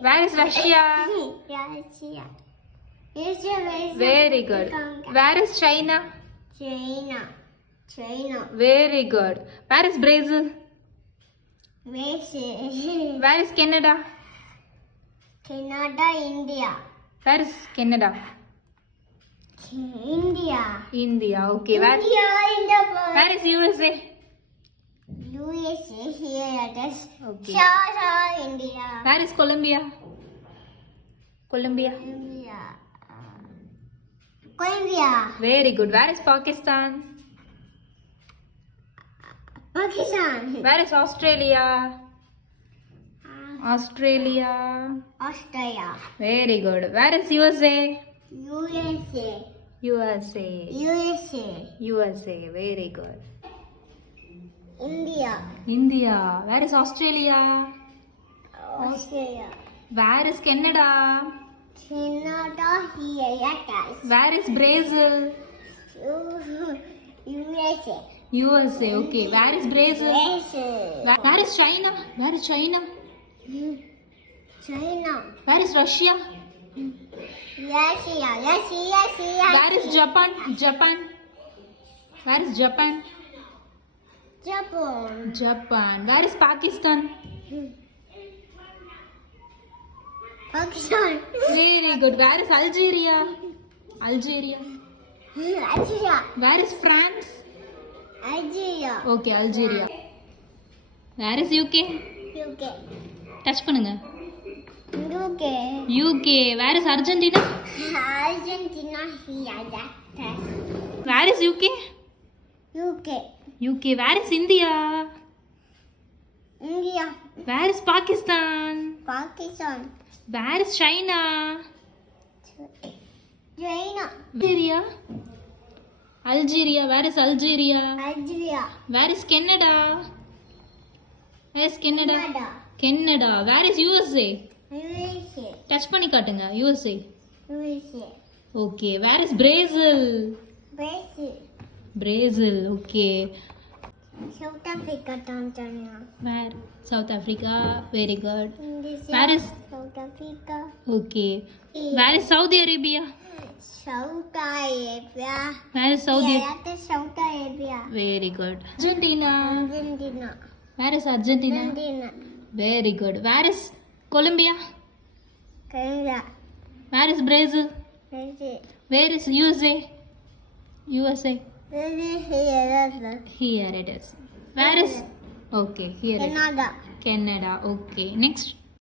Where is Russia? Russia. Very good. Where is China? China. Very good. Where is Brazil? Where is Canada? Canada, India. Where is Canada? India. Okay. India in the world. Where is USA? USA here. That's Okay. India. Where is Colombia? Colombia. Colombia. Very good. Where is Pakistan? Pakistan. Where is Australia? Australia. Australia. Very good. Where is USA? USA. USA. USA. Very good. India. India. Where is Australia? Australia. Where is Canada? Canada here. Where is Brazil? USA. USA. Okay. Where is Brazil? Where is China? Where is China? China. Where is Russia? Russia. Where is Japan? Where is Japan? Japan. Where is Pakistan? Pakistan. Very good. Where is Algeria? Algeria. Where is France? Algeria. Okay, Algeria. Where is UK? UK. Touch பண்ணுங்க. UK. UK. Where is Argentina? Argentina here. Where is UK? UK. UK. Where is India? India. Where is Pakistan? Pakistan. Where is China? China. Algeria. Where is Algeria? Algeria. Where is Canada? Where is Canada? Canada. Where is USA? USA. Touch பண்ணி காட்டுங்க. USA. USA. Okay. Where is Brazil? Brazil. Okay. South Africa, Tanzania. Where? South Africa. Very good. This Where is? South Africa. Okay. Where is Saudi Arabia? South Arabia. Where is Saudi? Yeah, that's South Arabia. Very good. Argentina. Argentina. Where is Argentina? Argentina. Very good. Where is Colombia? Canada. Where is Brazil? Brazil. Where is USA? USA. Here. Here it is. Where is? Okay, here it is. Canada. Canada. Okay. Next.